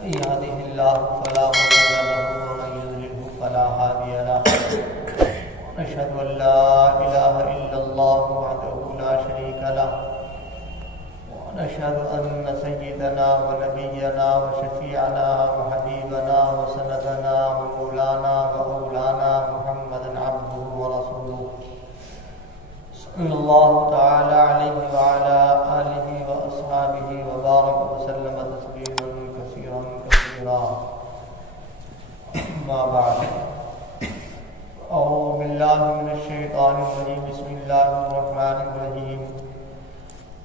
من يهده الله فلا مضل له ومن يضلل فلا هادي له ونشهد أن لا إله إلا الله وحده لا شريك له ونشهد أن سيدنا ونبينا وشفيعنا وحبيبنا وسندنا ومولانا ومولانا محمدا عبده ورسوله صلى الله تعالى عليه وعلى آله وأصحابه وبارك وسلم تسليما كثيرا كثيرا. ما بعد، أعوذ بالله من الشيطان الرجيم. بسم الله الرحمن الرحيم.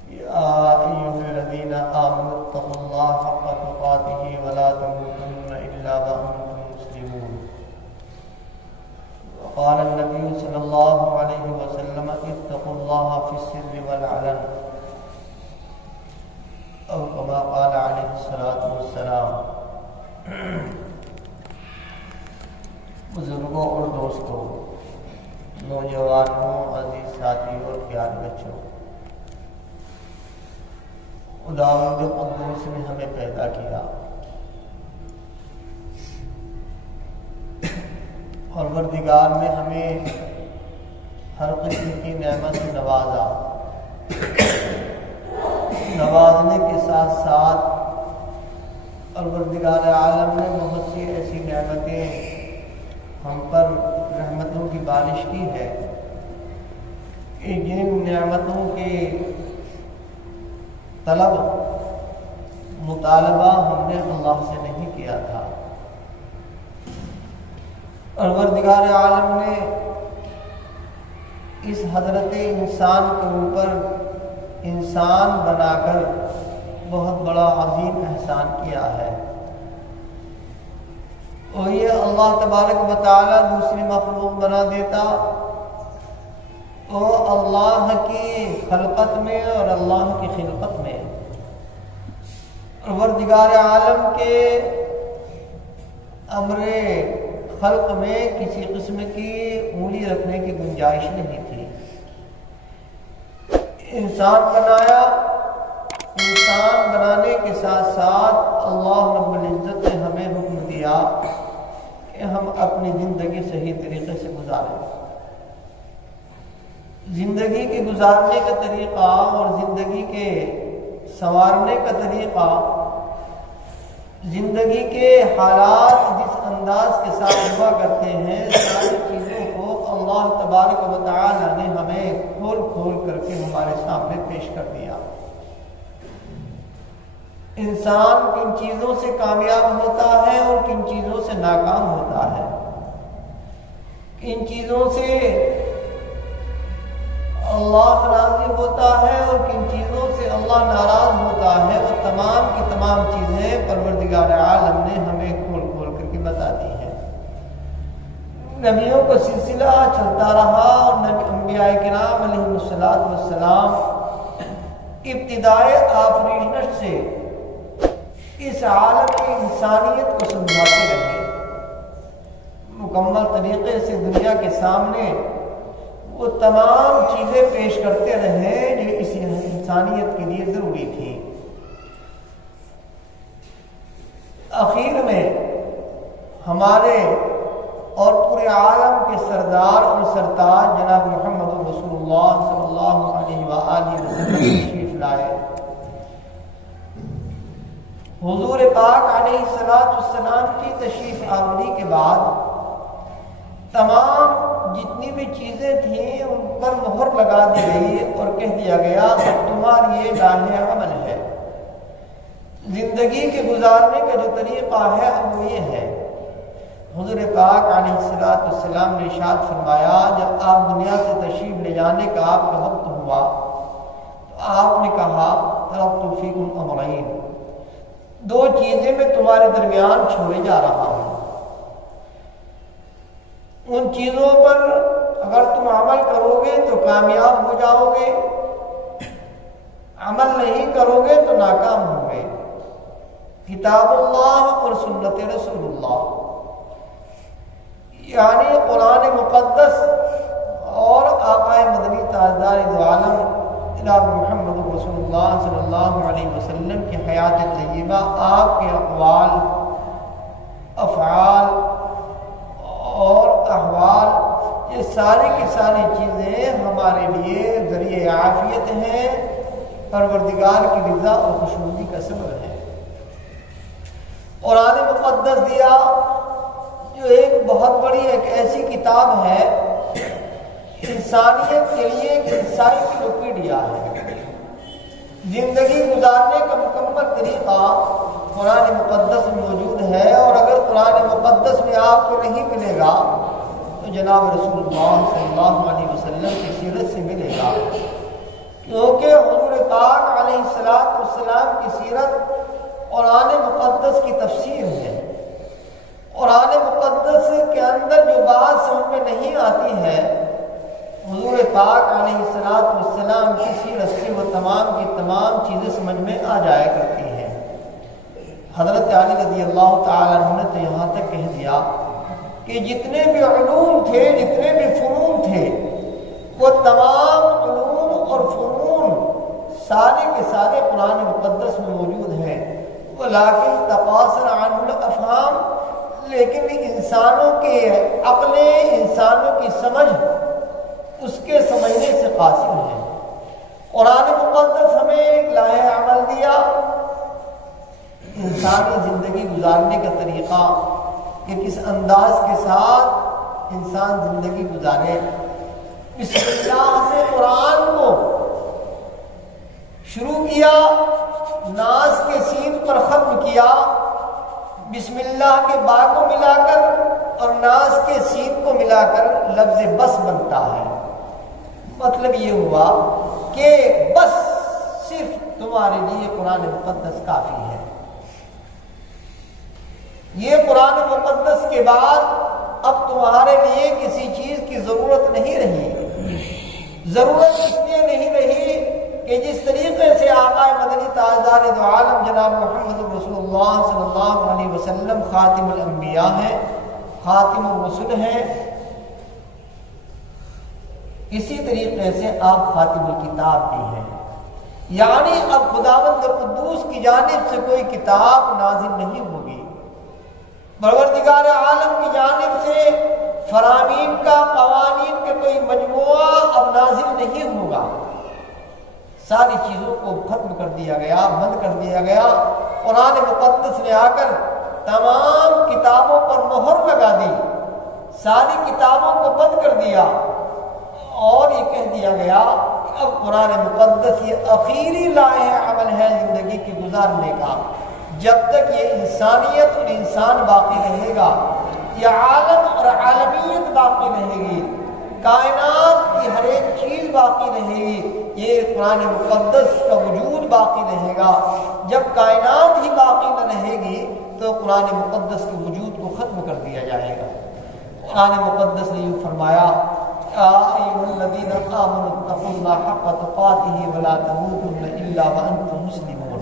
يا أيها الذين آمنوا اتقوا الله حق تقاته ولا تموتن إلا وأنتم مسلمون. وقال النبي صلى الله عليه وسلم اتقوا الله في السر والعلن، أو كما قال عليه الصلاة والسلام. بزرگوں اور دوستوں، نوجوانوں، عزیز ساتھیوں اور پیارے بچوں، خداوند قدوس نے ہمیں پیدا کیا، پروردگار نے ہمیں ہر قسم کی نعمت سے نوازا. نوازنے کے ساتھ ساتھ پروردگار عالم نے بہت سی ایسی نعمتیں ہم پر رحمتوں کی بارش کی ہے کہ جن نعمتوں کے طلب مطالبہ ہم نے اللہ سے نہیں کیا تھا. پروردگار عالم نے اس حضرت انسان کے اوپر انسان بنا کر بہت بڑا عظیم احسان کیا ہے. اور یہ اللہ تبارک و تعالی دوسری مخلوق بنا دیتا تو اللہ کی خلقت میں اور اللہ کی خلقت میں پروردگار عالم کے امر خلق میں کسی قسم کی انگلی رکھنے کی گنجائش نہیں تھی. انسان بنایا، انسان بنانے کے ساتھ ساتھ اللہ رب العزت نے ہمیں حکم دیا کہ ہم اپنی زندگی صحیح طریقے سے گزاریں. زندگی کے گزارنے کا طریقہ اور زندگی کے سنوارنے کا طریقہ، زندگی کے حالات جس انداز کے ساتھ ہوا کرتے ہیں، ساری چیزوں کو اللہ تبارک و تعالی نے ہمیں کھول کھول کر کے ہمارے سامنے پیش کر دیا. انسان کن چیزوں سے کامیاب ہوتا ہے اور کن چیزوں سے ناکام ہوتا ہے، کن چیزوں سے اللہ راضی ہوتا ہے اور کن چیزوں سے اللہ ناراض ہوتا ہے. وہ تمام کی تمام چیزیں پروردگار عالم نے ہمیں کھول کھول کر کے بتا دی ہیں. نبیوں کا سلسلہ چلتا رہا اور انبیاء کرام علیہ السلام ابتدائے آفریشنش سے اس عالم انسانیت کو سمجھاتے رہے، مکمل طریقے سے دنیا کے سامنے وہ تمام چیزیں پیش کرتے رہے جو اس انسانیت کے لیے ضروری تھی. اخیر میں ہمارے اور پورے عالم کے سردار اور سرتاج جناب محمد رسول اللہ صلی اللہ علیہ وآلہ وسلم تشریف لائے. حضور پاک علیہ السلام کی تشریف آوری کے بعد تمام جتنی بھی چیزیں تھیں ان پر مہر لگا دی گئی اور کہہ دیا گیا اب تمہاری یہ راہ عمل ہے. زندگی کے گزارنے کا جو طریقہ ہے اب وہ یہ ہے. حضور پاک علیہ السلام نے ارشاد فرمایا جب آپ دنیا سے تشریف لے جانے کا آپ کا وقت ہوا تو آپ نے کہا ترکت فیکم امرین، دو چیزیں میں تمہارے درمیان چھوڑے جا رہا ہوں. ان چیزوں پر اگر تم عمل کرو گے تو کامیاب ہو جاؤ گے، عمل نہیں کرو گے تو ناکام ہو گے. کتاب اللہ اور سنت رسول اللہ، یعنی قرآن مقدس اور آقائے مدنی تاجدار دو عالم جناب محمد رسول اللہ صلی اللہ علیہ وسلم کی حیات طیبہ، آپ کے اقوال، افعال اور احوال، یہ ساری کی ساری چیزیں ہمارے لیے ذریعہ عافیت ہیں، پروردگار کی رضا اور خوشنودی کا سبب ہے۔ قرآن مقدس دیا جو ایک بہت بڑی ایک ایسی کتاب ہے، انسانیت کے لیے ایک انسائکلوپیڈیا ہے۔ زندگی گزارنے کا مکمل طریقہ قرآن مقدس میں موجود ہے، اور اگر قرآن مقدس میں آپ کو نہیں ملے گا تو جناب رسول اللہ صلی اللہ علیہ وسلم کی سیرت سے ملے گا، کیونکہ حضور پاک علیہ السلام کی سیرت قرآن مقدس کی تفسیر ہے۔ قرآن مقدس کے اندر جو بات سمجھ میں نہیں آتی ہے، حضور پاک علیہ السلام کی سیرت سے وہ تمام کی تمام چیزیں سمجھ میں آ جایا کرتی ہیں۔ حضرت علی رضی اللہ تعالیٰ عنہ نے تو یہاں تک کہہ دیا کہ جتنے بھی علوم تھے، جتنے بھی فنون تھے، وہ تمام علوم اور فنون سارے کے سارے قرآن مقدس میں موجود ہیں۔ ولیکن تقاصر عنہ الافہام، لیکن انسانوں کے عقلیں، انسانوں کی سمجھ اس کے سمجھنے سے قاصر ہے۔ قرآن مقدس ہمیں ایک لائحہ عمل دیا، انسانی زندگی گزارنے کا طریقہ کہ کس انداز کے ساتھ انسان زندگی گزارے۔ بسم اللہ سے قرآن کو شروع کیا، ناس کے سین پر ختم کیا، بسم اللہ کے با کو ملا کر اور ناس کے سین کو ملا کر لفظ بس بنتا ہے۔ مطلب یہ ہوا کہ بس صرف تمہارے لیے قرآن مقدس کافی ہے۔ یہ قرآن مقدس کے بعد اب تمہارے لیے کسی چیز کی ضرورت نہیں رہی۔ ضرورت اس لیے نہیں رہی کہ جس طریقے سے آقا مدنی تاجدار دو عالم جناب محمد رسول اللہ صلی اللہ علیہ وسلم خاتم الانبیاء ہیں، خاتم الرسل ہیں، اسی طریقے سے آپ خاتم الکتاب بھی ہیں۔ یعنی اب خداوند قدوس کی جانب سے کوئی کتاب نازل نہیں ہوگی، پروردگار عالم کی جانب سے فرامین کا، قوانین کا کوئی مجموعہ اب نازل نہیں ہوگا۔ ساری چیزوں کو ختم کر دیا گیا، بند کر دیا گیا۔ قرآن مقدس نے آ کر تمام کتابوں پر مہر لگا دی، ساری کتابوں کو بند کر دیا، اور یہ کہہ دیا گیا کہ اب قرآن مقدس یہ آخری لائحہ عمل ہے زندگی کے گزارنے کا۔ جب تک یہ انسانیت اور انسان باقی رہے گا، یہ عالم اور عالمیت باقی رہے گی، کائنات کی ہر ایک چیز باقی رہے گی، یہ قرآن مقدس کا وجود باقی رہے گا۔ جب کائنات ہی باقی نہ رہے گی تو قرآن مقدس کے وجود کو ختم کر دیا جائے گا۔ قرآن مقدس نے یوں فرمایا، ایھا الذین آمنوا اتقوا اللہ حق تقاتہ ولا تموتن الا وانتم مسلمون۔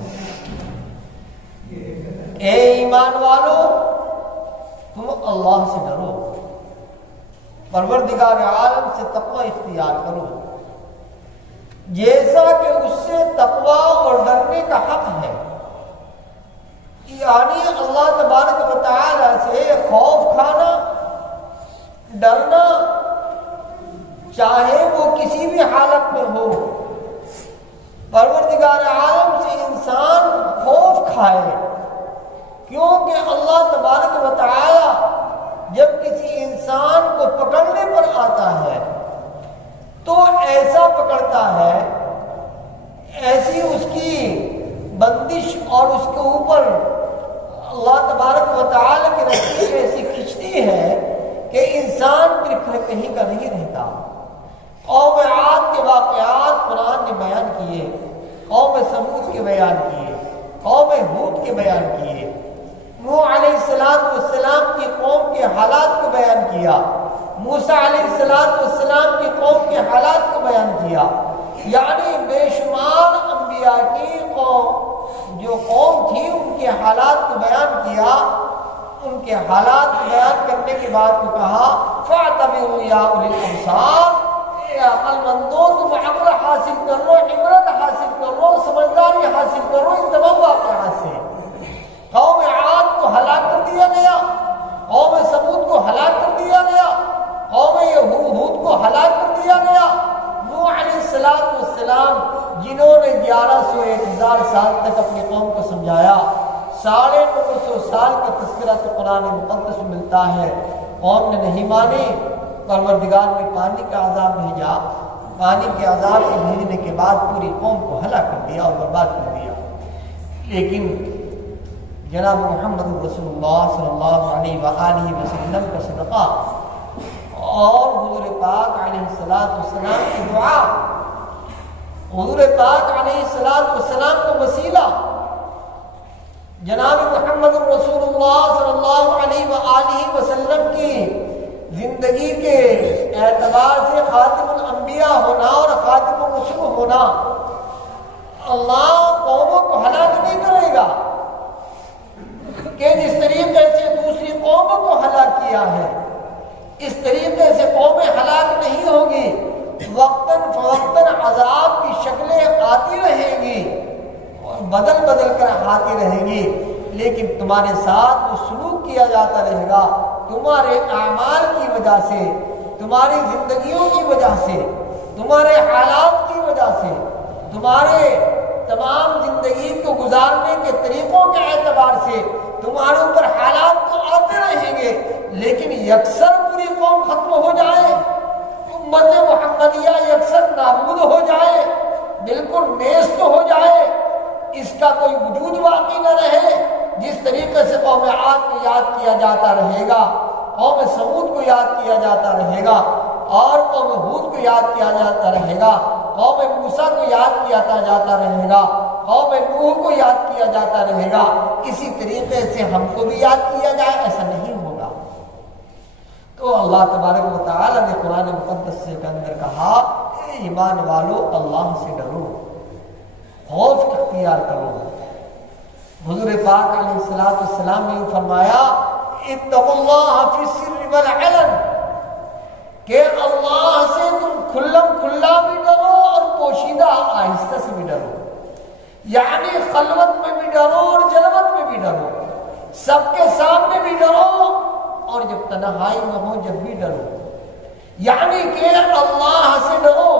اے ایمان والو، تم اللہ سے ڈرو، پروردگار عالم سے تقوی اختیار کرو، جیسا کہ اس سے تقوی اور ڈرنے کا حق ہے۔ یعنی اللہ تبارک و تعالی سے خوف کھانا، ڈرنا، چاہے وہ کسی بھی حالت میں ہو۔ پروردگار عالم سے انسان خوف کھائے، کیونکہ اللہ تبارک و تعالی جب کسی انسان کو پکڑنے پر آتا ہے تو ایسا پکڑتا ہے، ایسی اس کی بندش اور اس کے اوپر اللہ تبارک و تعالی کی رسی ایسی کھینچتی ہے کہ انسان پھر کہیں کا نہیں رہتا۔ قوم عاد کے واقعات قرآن نے بیان کیے، قوم سمود کے بیان کیے، قوم ہود کے بیان کیے، نوح علیہ السلام کی قوم کے حالات کو بیان کیا، موسیٰ علیہ السلام کی قوم کے حالات کو بیان کیا۔ یعنی بے شمار انبیاء کی جو قوم تھی ان کے حالات کو بیان کیا۔ ان کے حالات بیان کرنے کے بعد کو کہا فَاعْتَبِرُوا يَا أُولِي الْأَبْصَارِ، عقل مندوں تم عقل حاصل کر لو، عبرت حاصل کر لو، سمجھداری حاصل کر لو ان تمام واقعات سے۔ قوم عاد کو ہلاک کر دیا گیا، قوم ثمود کو ہلاک کر دیا گیا، قوم ہود کو ہلاک کر دیا گیا۔ نوح علیہ السلام جنہوں نے 1100 سال تک اپنی قوم کو سمجھایا، 950 سال کا تذکرہ تو قرآن مقدس میں ملتا ہے، قوم نے نہیں مانی، پروردگار نے پانی کا عذاب بھیجا، پانی کے عذاب کے بھیجنے کے بعد پوری قوم کو ہلاک کر دیا اور برباد کر دیا۔ لیکن جناب محمد رسول اللہ صلی اللہ علیہ وآلہ وسلم کا صدقہ اور حضور پاک علیہ السلام کی دعا، حضور پاک علیہ السلام کا وسیلہ جناب محمد رسول اللہ صلی اللہ علیہ وآلہ وسلم کی زندگی کے اعتبار سے خاتم الانبیاء ہونا اور خاتم الرسل ہونا، اللہ قوموں کو ہلاک نہیں کرے گا کہ جس طریقے سے دوسری قوموں کو ہلاک کیا ہے اس طریقے سے قومیں ہلاک نہیں ہوگی، وقتاً فوقتاً عذاب کی شکلیں آتی رہیں گی اور بدل بدل کر آتی رہیں گی، لیکن تمہارے ساتھ وہ سلوک کیا جاتا رہے گا، تمہارے اعمال کی وجہ سے، تمہاری زندگیوں کی وجہ سے، تمہارے حالات کی وجہ سے، تمہارے تمام زندگی کو گزارنے کے طریقوں کے اعتبار سے تمہارے اوپر حالات تو آتے رہیں گے، لیکن یکسر پوری قوم ختم ہو جائے، امت محمدیہ یکسر نابود ہو جائے، بالکل نیست ہو جائے، اس کا کوئی وجود باقی نہ رہے۔ جس طریقے سے قوم عاد کو یاد کیا جاتا رہے گا، قوم ثمود کو یاد کیا جاتا رہے گا، اور قوم ہود کو یاد کیا جاتا رہے گا، قوم موسیٰ کو یاد کیا جاتا رہے گا، قوم نوح کو یاد کیا جاتا رہے گا، اسی طریقے سے ہم کو بھی یاد کیا جائے، ایسا نہیں ہوگا۔ تو اللہ تبارک و تعالی نے قرآن مقدس کے اندر کہا، اے ایمان والو اللہ سے ڈرو، خوف اختیار کرو۔ حضور پاک علیہ السلام نے فرمایا اتقوا اللہ فی السر والعلن، کہ اللہ سے تم کھلم کھلا بھی ڈرو اور پوشیدہ آہستہ سے بھی ڈرو، یعنی خلوت میں بھی ڈرو اور جلوت میں بھی ڈرو، سب کے سامنے بھی ڈرو اور جب تنہائی میں ہو جب بھی ڈرو، یعنی کہ اللہ سے ڈرو۔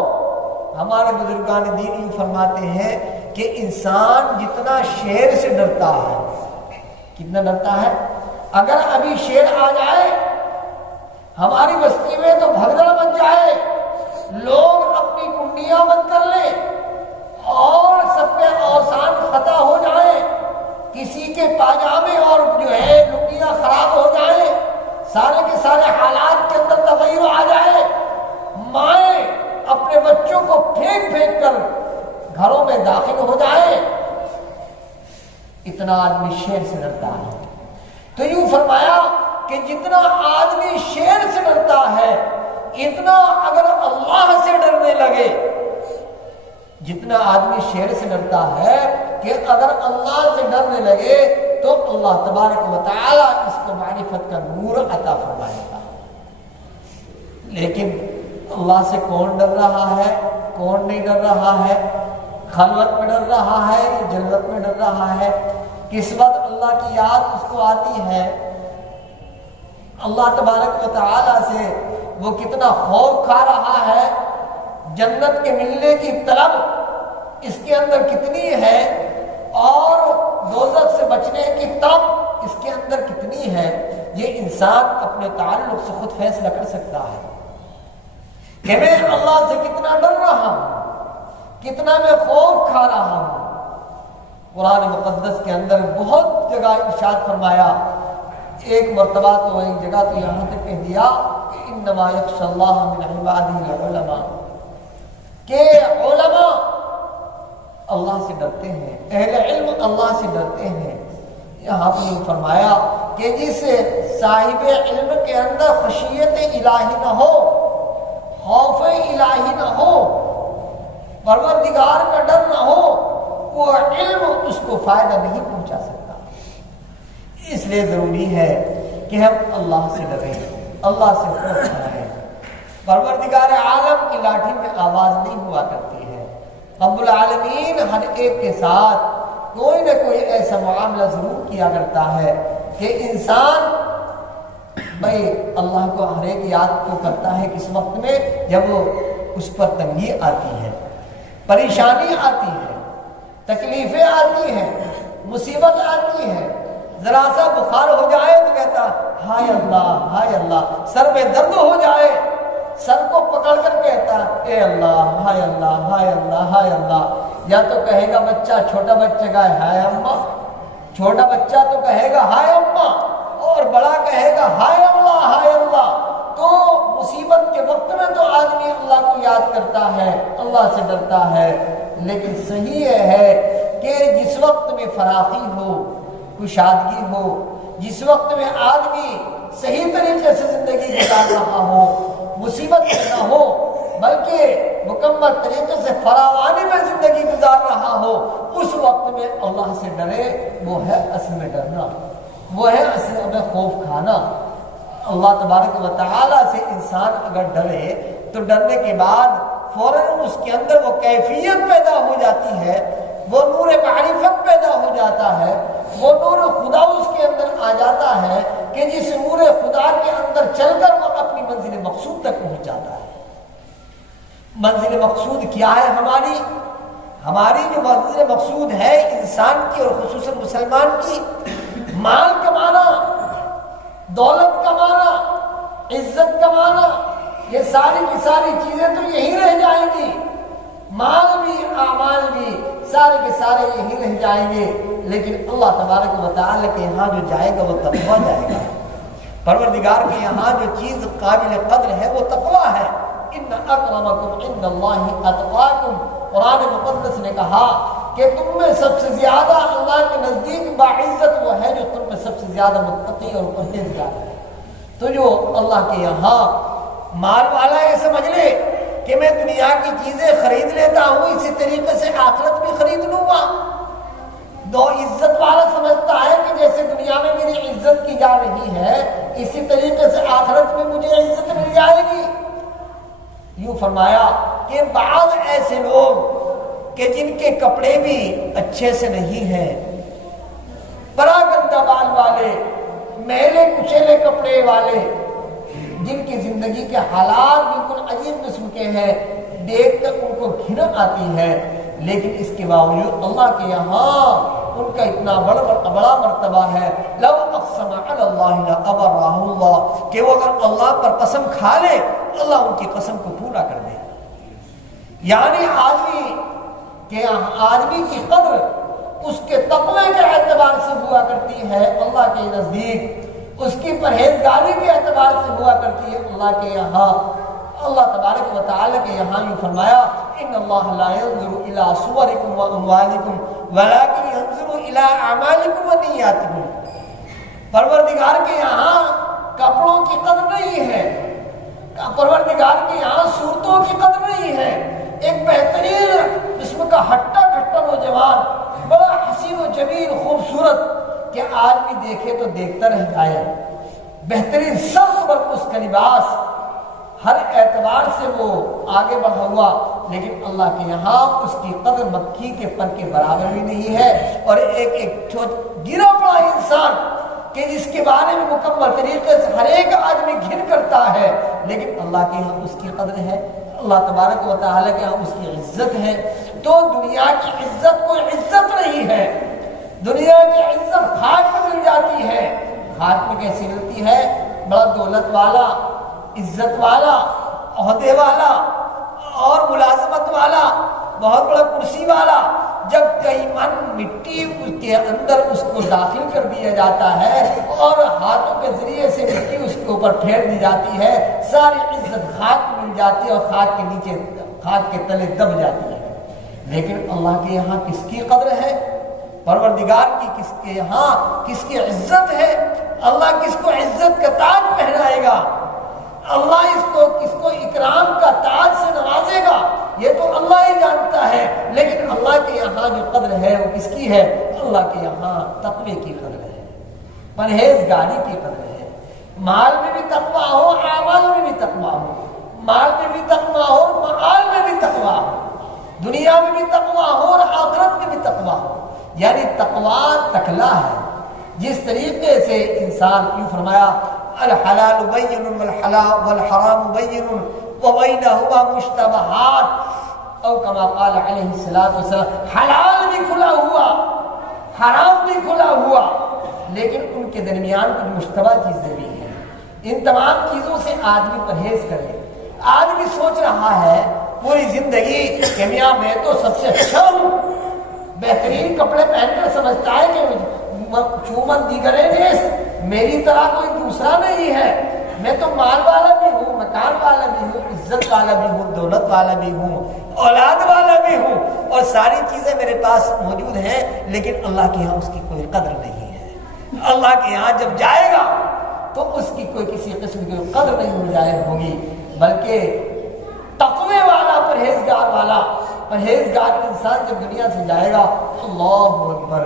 ہمارے بزرگان دین یہ فرماتے ہیں کہ انسان جتنا شیر سے ڈرتا ہے، کتنا ڈرتا ہے، اگر ابھی شیر آ جائے ہماری بستی میں تو بھگدڑ بن جائے، لوگ اپنی کنڈیاں بند کر لیں اور سب پہ اوسان خطا ہو جائے، کسی کے پاجامے اور جو ہے لنگیاں خراب ہو جائیں، سارے کے سارے حالات کے اندر تغیر آ جائے، مائیں اپنے بچوں کو پھینک پھینک کر گھروں میں داخل ہو جائے، اتنا آدمی شیر سے ڈرتا ہے۔ تو یوں فرمایا کہ جتنا آدمی شیر سے ڈرتا ہے اتنا اگر اللہ سے ڈرنے لگے، جتنا آدمی شیر سے ڈرتا ہے کہ اگر اللہ سے ڈرنے لگے تو اللہ تبارک و تعالی اس کو معرفت کا نور عطا فرمائے گا۔ لیکن اللہ سے کون ڈر رہا ہے، کون نہیں ڈر رہا ہے، خلوت میں ڈر رہا ہے، جلوت میں ڈر رہا ہے، کس وقت اللہ کی یاد اس کو آتی ہے، اللہ تبارک و تعالی سے وہ کتنا خوف کھا رہا ہے، جنت کے ملنے کی طلب اس کے اندر کتنی ہے، اور دوزخ سے بچنے کی طلب اس کے اندر کتنی ہے، یہ انسان اپنے تعلق سے خود فیصلہ کر سکتا ہے کہ میں اللہ سے کتنا ڈر رہا ہوں، کتنا میں خوف کھا رہا ہوں۔ قرآن مقدس کے اندر بہت جگہ ارشاد فرمایا، ایک مرتبہ تو ایک جگہ تو یہاں تک کہہ دیا کہ انما یخشی اللہ من عبادہ العلماء، کہ علماء اللہ سے ڈرتے ہیں، اہل علم اللہ سے ڈرتے ہیں۔ یہاں پر یہ فرمایا کہ جس صاحب علم کے اندر خشیت الہی نہ ہو، خوف الہی نہ ہو، پروردگار کا ڈر نہ ہو، وہ علم اس کو فائدہ نہیں پہنچا سکتا۔ اس لیے ضروری ہے کہ ہم اللہ سے ڈریں، اللہ سے خوف کریں۔ پروردگار عالم کی لاٹھی میں آواز نہیں ہوا کرتی ہے. رب العالمین ہر ایک کے ساتھ کوئی نہ کوئی ایسا معاملہ ضرور کیا کرتا ہے کہ انسان بھائی اللہ کو ہر ایک یاد کو کرتا ہے کس وقت میں جب وہ اس پر تنگی آتی ہے، پریشانی آتی ہے، تکلیفیں آتی ہیں، مصیبت آتی ہے. ذرا سا بخار ہو جائے تو کہتا ہائے اللہ ہائے اللہ. سر میں درد ہو جائے سر کو پکڑ کر کہتا اے اللہ ہائے اللہ ہائے اللہ ہائے اللہ. یا تو کہے گا بچہ، چھوٹا بچہ کا ہائے اماں، چھوٹا بچہ تو کہے گا ہائے اماں، اور بڑا کہے گا ہائے اللہ ہائے اللہ. تو مصیبت کے وقت میں تو آدمی اللہ کو یاد کرتا ہے، اللہ سے ڈرتا ہے. لیکن صحیح یہ ہے کہ جس وقت میں فراخی ہو، کشادگی ہو، جس وقت میں آدمی صحیح طریقے سے زندگی گزار رہا ہو، مصیبت نہ ہو بلکہ مکمل طریقے سے فراوانی میں زندگی گزار رہا ہو، اس وقت میں اللہ سے ڈرے. وہ ہے اصل میں ڈرنا، وہ ہے اصل میں خوف کھانا. اللہ تبارک و تعالی سے انسان اگر ڈرے تو ڈرنے کے بعد فوراً اس کے اندر وہ کیفیت پیدا ہو جاتی ہے، وہ نور معرفت پیدا ہو جاتا ہے، وہ نور خدا اس کے اندر آ جاتا ہے کہ جس نور خدا کے اندر چل کر وہ اپنی منزل مقصود تک پہنچ جاتا ہے. منزل مقصود کیا ہے ہماری؟ ہماری جو منزل مقصود ہے انسان کی اور خصوصاً مسلمان کی، مال کمانا، دولت کمانا، عزت کمانا، یہ ساری کی ساری چیزیں تو یہی رہ جائیں گی. مال بھی، اعمال بھی، سارے کے سارے یہی رہ جائیں گے. لیکن اللہ تبارک و تعالی کے یہاں جو جائے گا وہ تقویٰ جائے گا. پروردگار کے یہاں جو چیز قابل قدر ہے وہ تقویٰ ہے. ان اکرمکم عند اللہ اتقاکم. قرآن مقدس نے کہا کہ تم میں سب سے زیادہ اللہ کے نزدیک باعزت وہ ہے جو تم میں سب سے زیادہ متقی اور پرہیزگار ہے. تو جو اللہ کے یہاں مال والا ہے سمجھ لے کہ میں دنیا کی چیزیں خرید لیتا ہوں، اسی طریقے سے آخرت بھی خرید لوں گا. دو عزت والا سمجھتا ہے کہ جیسے دنیا میں میری عزت کی جا رہی ہے اسی طریقے سے آخرت میں مجھے عزت مل جائے گی. یوں فرمایا کہ بعض ایسے لوگ کہ جن کے کپڑے بھی اچھے سے نہیں ہیں، بڑا گندہ بال والے، میلے کچیلے کپڑے والے، جن کی زندگی کے حالات بالکل عجیب قسم کے ہیں، دیکھ کر ان کو گھن آتی ہے. لیکن اس کے باوجود اللہ کے یہاں ان کا اتنا بڑا مرتبہ ہے. لو اقسم علی اللہ لابرہ اللہ، کہ وہ اگر اللہ پر قسم کھا لے اللہ ان کی قسم کو پورا کر دے. یعنی آدمی کی قدر اس کے تقوی کے اعتبار سے ہوا کرتی ہے اللہ کے نزدیک، اس کی پرہیزگاری کے اعتبار سے ہوا کرتی ہے اللہ کے یہاں. اللہ تبارک و تعالی کے یہاں یوں فرمایا ان اللہ لا ينظر الى صورکم واموالکم ولکن ينظر الى اعمالکم ونیاتکم. پروردگار کے یہاں کپڑوں کی قدر نہیں ہے، پروردگار کے یہاں صورتوں کی قدر نہیں ہے. ایک بہترین قسم کا ہٹا کھٹا نوجوان، بڑا حسین و جمیل خوبصورت کہ آدمی دیکھے تو دیکھتا رہ جائے، بہترین سخت پر اس کا لباس، ہر اعتبار سے وہ آگے بڑھا ہوا، لیکن اللہ کے یہاں اس کی قدر مکھی کے پر کے برابر بھی نہیں ہے. اور ایک گرا پڑا انسان کہ جس کے بارے میں مکمل طریقے سے ہر ایک آدمی گھن کرتا ہے، لیکن اللہ کے یہاں اس کی قدر ہے، اللہ تبارک و تعالیٰ کے یہاں اس کی عزت ہے. تو دنیا کی عزت کوئی عزت نہیں ہے. دنیا کی عزت خاک میں مل جاتی ہے. خاک میں کیسی ملتی ہے؟ بڑا دولت والا، عزت والا، عہدے والا اور ملازمت والا، بہت بڑا کرسی والا، جب کئی من مٹی اس کے اندر اس کو داخل کر دیا جاتا ہے اور ہاتھوں کے ذریعے سے مٹی اس کے اوپر پھیر دی جاتی ہے، ساری عزت خاک مل جاتی ہے اور خاک کے نیچے، خاک کے تلے دب جاتی ہے. لیکن اللہ کے یہاں کس کی قدر ہے؟ پروردگار کی کس کے یہاں کس کی عزت ہے؟ اللہ کس کو عزت کا تاج پہنائے گا؟ اللہ کس کو اکرام کا تاج سے نوازے گا؟ یہ تو اللہ ہی جانتا ہے. لیکن اللہ کے یہاں جو قدر ہے وہ کس کی ہے؟ اللہ کے یہاں تقوی کی قدر ہے، پرہیزگاری کی قدر ہے. مال میں بھی تقوی ہو، اعمال میں بھی تقوی ہو. مال میں بھی تقویٰ ہو، معال میں بھی تقویٰ ہو، دنیا میں بھی تقویٰ ہو اور آخرت میں بھی تقویٰ ہو. یعنی تقویٰ تقلا ہے. جس طریقے سے انسان یوں فرمایا الحلال بین والحرام بین وبینہما مشتبہات، او کما قال علیہ السلام، حلال بھی کھلا ہوا، حرام بھی کھلا ہوا، لیکن ان کے درمیان کچھ مشتبہ چیزیں بھی ہیں. ان تمام چیزوں سے آدمی پرہیز کرے. آدمی سوچ رہا ہے پوری زندگی کہ میاں میں تو سب سے اچھا ہوں، بہترین کپڑے پہن کر سمجھتا ہے کہ چومن دیگرے نیس، میری طرح کوئی دوسرا نہیں ہے، میں تو مال والا بھی ہوں، مکان والا بھی ہوں، عزت والا بھی ہوں، دولت والا بھی ہوں، اولاد والا بھی ہوں، اور ساری چیزیں میرے پاس موجود ہیں، لیکن اللہ کے یہاں اس کی کوئی قدر نہیں ہے. اللہ کے یہاں جب جائے گا تو اس کی کوئی کسی قسم کی قدر نہیں ظاہر ہوگی، بلکہ تقوی والا پرہیزگار انسان جب دنیا سے جائے گا، اللہ اکبر،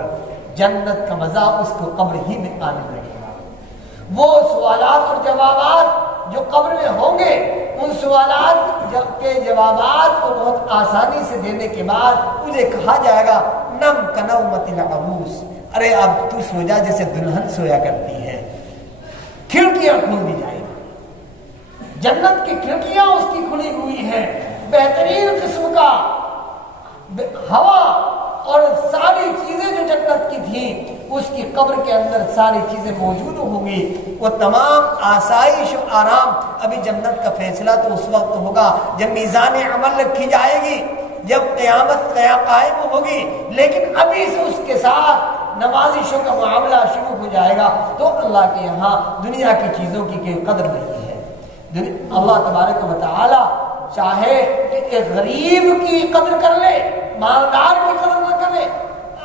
جنت کا مزہ اس کو قبر ہی میں آنے لگے گا. وہ سوالات اور جوابات جو قبر میں ہوں گے، ان سوالات کے جوابات کو بہت آسانی سے دینے کے بعد مجھے کہا جائے گا نم کنومت العروس، ارے اب تو سو جا جیسے دلہن سویا کرتی ہے. کھڑکیاں کھول دی جائیں گی، جنت کی کھڑکیاں اس کی کھلی ہوئی ہیں، بہترین قسم کا ہوا اور ساری چیزیں جو جنت کی تھیں اس کی قبر کے اندر ساری چیزیں موجود ہوں گی. وہ تمام آسائش و آرام. ابھی جنت کا فیصلہ تو اس وقت ہوگا جب میزان عمل رکھی جائے گی، جب قیامت قائم ہوگی، لیکن ابھی سے اس کے ساتھ نوازشوں کا معاملہ شروع ہو جائے گا. تو اللہ کے یہاں دنیا کی چیزوں کی کوئی قدر نہیں ہے. اللہ تبارک و تعالی چاہے کہ ایک غریب کی قدر کر لے، مالدار کی قدر نہ کرے.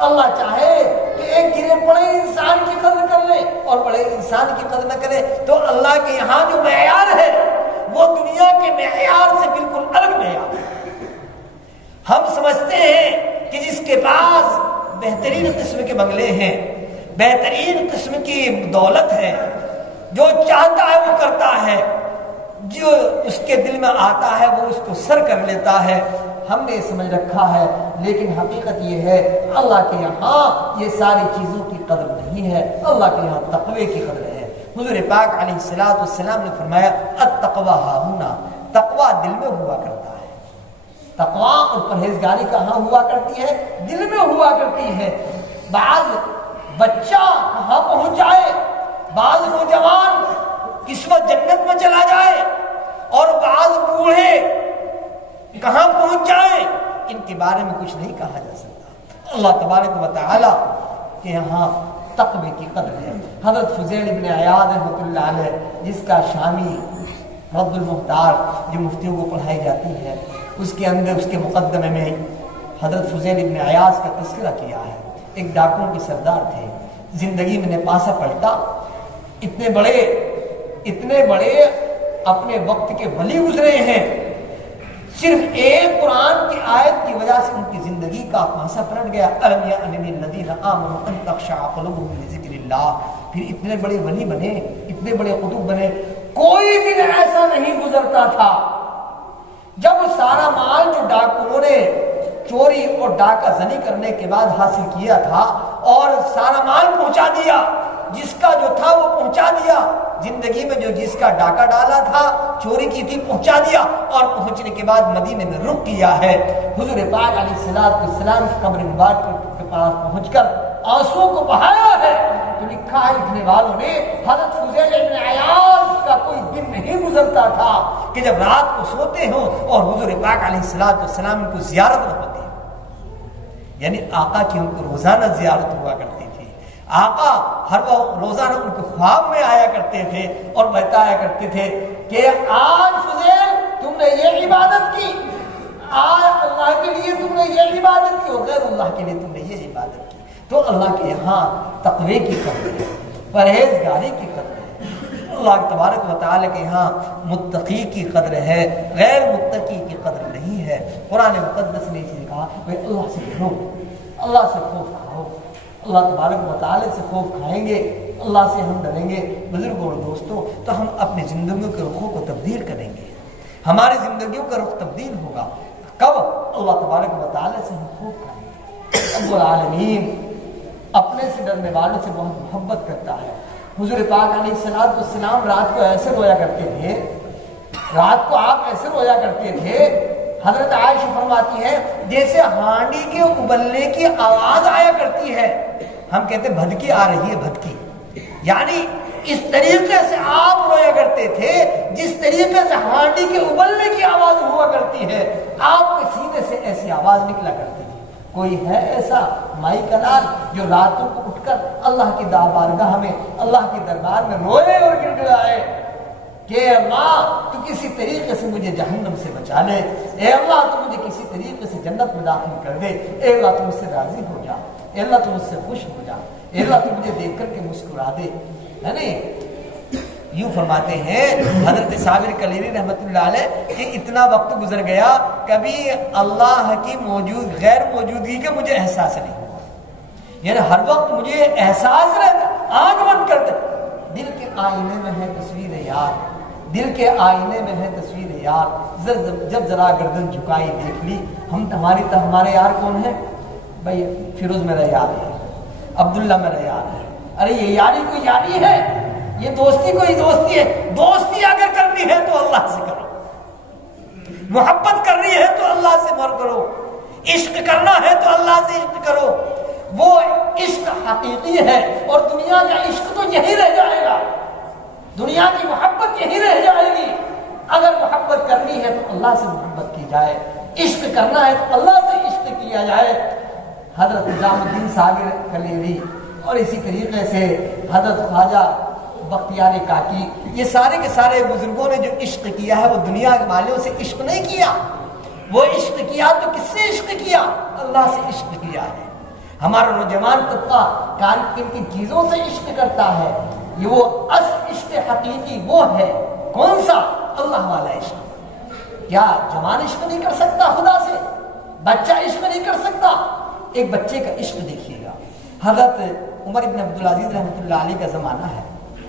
اللہ چاہے کہ ایک گرے پڑے انسان کی قدر کر لے اور بڑے انسان کی قدر نہ کرے. تو اللہ کے یہاں جو معیار ہے وہ دنیا کے معیار سے بالکل الگ معیار ہے. ہم سمجھتے ہیں کہ جس کے پاس بہترین قسم کے بنگلے ہیں، بہترین قسم کی دولت ہے، جو چاہتا ہے وہ کرتا ہے، جو اس کے دل میں آتا ہے وہ اس کو سر کر لیتا ہے. ہم نے سمجھ رکھا ہے، لیکن حقیقت یہ ہے اللہ کے یہاں یہ ساری چیزوں کی قدر نہیں ہے. اللہ کے یہاں تقوی کی قدر ہے. حضور پاک علیہ السلام نے فرمایا التقوی ہاہنا، تقوی دل میں ہوا کرتا ہے. تقوی اور پرہیزگاری کہاں ہوا کرتی ہے؟ دل میں ہوا کرتی ہے. بعض بچہ کہاں پہنچ جائے، بعض نوجوان کس وقت جنت میں چلا جائے، اور بعض بوڑھے کہاں پہنچ جائیں، ان کے بارے میں کچھ نہیں کہا جا سکتا. اللہ تبارک و تعالی کے یہاں تقوی کی قدر ہے. حضرت فضیل ابن عیاض رحمۃ اللہ علیہ، جس کا شامی رد المختار جو مفتیوں کو پڑھائی جاتی ہے، اس کے اندر اس کے مقدمے میں حضرت فضیل ابن عیاض کا تذکرہ کیا ہے. ایک ڈاکوؤں کے سردار تھے، زندگی میں نے پاسا پلٹا، اتنے بڑے اپنے وقت کے ولی گزرے ہیں، صرف ایک قرآن کی آیت کی وجہ سے ان کی زندگی کا پاسا پلٹ گیا. الم یأن للذین آمنوا ان تخشع قلوبهم لذکر اللہ. پھر اتنے بڑے ولی بنے، اتنے بڑے قطب بنے. کوئی دن ایسا نہیں گزرتا تھا جب سارا مال جو ڈاکوؤں نے چوری اور ڈاکہ زنی کرنے کے بعد حاصل کیا تھا اور سارا مال پہنچا دیا، جس کا جو تھا وہ پہنچا دیا، زندگی میں جو جس کا ڈاکہ ڈالا تھا، چوری کی تھی، پہنچا دیا، اور پہنچنے کے بعد مدینے میں رک کیا ہے. حضور پاک علیہ السلام کی قبر مبارک کے پاس پہنچ کر آنسو کو بہایا ہے. تو لکھا ہے لکھنے والوں نے حضرت فضیل ابن عیاض کا کوئی دن نہیں گزرتا تھا کہ جب رات کو سوتے ہوں اور حضور پاک علیہ السلام کو زیارت نہ ہوتی. یعنی آقا کی ان کو روزانہ زیارت ہوا کرتی تھی. آقا ہر روزانہ ان کو خواب میں آیا کرتے تھے اور بتایا کرتے تھے کہ آج فضیل تم نے یہ عبادت کی، آج اللہ کے لیے تم نے یہ عبادت کی اور غیر اللہ کے لیے تم نے یہ عبادت کی. تو اللہ کے یہاں تقوی کی قدر ہے، پرہیزگاری کی قدر ہے. اللہ تبارک و تعالی کے یہاں متقی کی قدر ہے، غیر متقی کی قدر نہیں ہے. قرآن مقدس نے اسے کہا کہ اللہ سے ڈرو، اللہ سے خوف کھاؤ. اللہ تبارک و تعالی سے خوف کھائیں گے، اللہ سے ہم ڈریں گے بزرگوں اور دوستوں، تو ہم اپنی زندگیوں کے رخوں کو تبدیل کریں گے. ہماری زندگیوں کا رخ تبدیل ہوگا کب؟ اللہ تبارک و تعالی سے ہم خوف کریں۔ رب العالمین اپنے سے ڈرنے والوں سے بہت محبت کرتا ہے۔ حضور پاک علیہ السلام رات کو ایسے رویا کرتے تھے، رات کو آپ ایسے رویا کرتے تھے، حضرت عائشہ فرماتی ہے جیسے ہانڈی کے ابلنے کی آواز آیا کرتی ہے، ہم کہتے بھدکی آ رہی ہے، بھدکی، یعنی اس طریقے سے آپ رویا کرتے تھے جس طریقے سے ہانڈی کے ابلنے کی آواز ہوا کرتی ہے، آپ کے سینے سے ایسی آواز نکلا کرتی تھی۔ کوئی ہے ایسا مائی کا لال جو راتوں کو اٹھ کر اللہ کی بارگاہ میں، اللہ کے دربار میں روئے اور گر گڑائے کہ اللہ تو کسی طریقے سے مجھے جہنم سے بچا لے، اے اللہ تو مجھے کسی طریقے سے جنت میں داخل کر دے، اے اللہ تو مجھ سے راضی ہو جا، اے اللہ تو مجھ سے خوش ہو جا، اے اللہ تو مجھے دیکھ کر کے مسکرا دے، ہے نہیں؟ یوں فرماتے ہیں حضرت صابر کلیری رحمت اللہ علیہ کہ اتنا وقت گزر گیا کبھی اللہ کی غیر موجودگی کا مجھے احساس نہیں ہوا، یعنی ہر وقت مجھے احساس رہتا، آنکھ بند کرتے دل کے آئینے میں ہے تصویر یار، دل کے آئینے میں ہے تصویر یار، جب ذرا گردن جھکائی دیکھ لی ہمارے یار کون ہے بھائی؟ فیروز میرا یار ہے، عبداللہ میرا یار ہے، ارے یہ یاری کوئی یاری ہے، یہ دوستی کوئی دوستی ہے، دوستی اگر کرنی ہے تو اللہ سے کرو، محبت کرنی ہے تو اللہ سے مر کرو، عشق کرنا ہے تو اللہ سے عشق کرو، وہ عشق حقیقی ہے، اور دنیا کا عشق تو یہی رہ جائے گا، دنیا کی محبت یہی رہ جائے گی۔ اگر محبت کرنی ہے تو اللہ سے محبت کی جائے، عشق کرنا ہے تو اللہ سے عشق کیا جائے۔ حضرت نظام الدین صابر کلیری اور اسی طریقے سے حضرت خواجہ بختیار کاکی، یہ سارے کے سارے بزرگوں نے جو عشق کیا ہے وہ دنیا کے والوں سے عشق نہیں کیا، وہ عشق کیا تو کس سے عشق کیا؟ اللہ سے عشق کیا ہے۔ ہمارا نوجوان طبقہ کن کی چیزوں سے عشق کرتا ہے، یہ وہ اصل عشق حقیقی وہ ہے، کون سا؟ اللہ والا عشق۔ کیا جوان عشق نہیں کر سکتا خدا سے؟ بچہ عشق نہیں کر سکتا؟ ایک بچے کا عشق دیکھیے گا، حضرت عمر بن عبدالعزیز رحمۃ اللہ علیہ کا زمانہ ہے،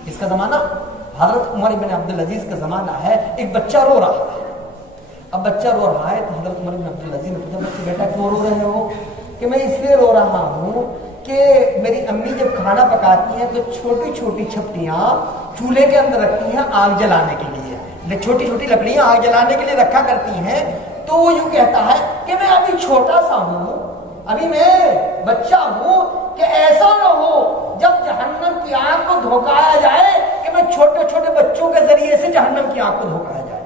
اس کا زمانہ حضرت عمر بن عبدالعزیز کا زمانہ ہے، ایک بچہ رو رہا ہے، اب بچہ رو رہا ہے تو حضرت عمر بن عبدالعزیز نے پوچھا بچے بیٹا کیوں رو رہے ہو؟ کہ میں اس لیے رو رہا ہوں کہ میری امی جب کھانا پکاتی ہیں تو چھوٹی چھوٹی چھپٹیاں چولہے کے اندر رکھتی ہیں آگ جلانے کے لیے، چھوٹی چھوٹی لکڑیاں آگ جلانے کے لیے رکھا کرتی ہیں، تو وہ یوں کہتا ہے کہ میں ابھی چھوٹا سا ہوں، ابھی میں بچہ ہوں، کہ ایسا نہ ہو جب جہنم کی آگ کو دھوکایا جائے کہ میں چھوٹے چھوٹے بچوں کے ذریعے سے جہنم کی آگ کو دھوکایا جائے۔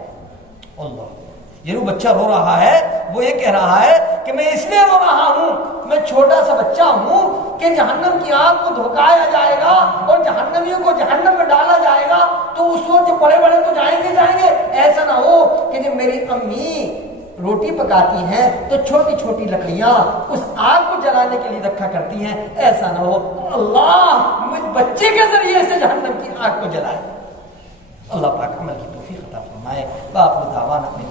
اللہ، یہ وہ بچہ رو رہا ہے، وہ یہ کہہ رہا ہے کہ میں اس لیے رو رہا ہوں، میں چھوٹا سا بچہ ہوں کہ جہنم کی آگ کو دھوکایا جائے گا اور جہنمیوں کو جہنم میں ڈالا جائے گا، تو اس وقت جو بڑے بڑے تو جائیں گے، ایسا نہ ہو کہ جب میری امی روٹی پکاتی ہیں تو چھوٹی چھوٹی لکڑیاں اس آگ کو جلانے کے لیے رکھا کرتی ہیں، ایسا نہ ہو اللہ مجھ بچے کے ذریعے سے جہنم کی آگ کو جلائے۔ اللہ پاک عمل کی توفیق عطا فرمائے۔ باپ دعوانا اپنے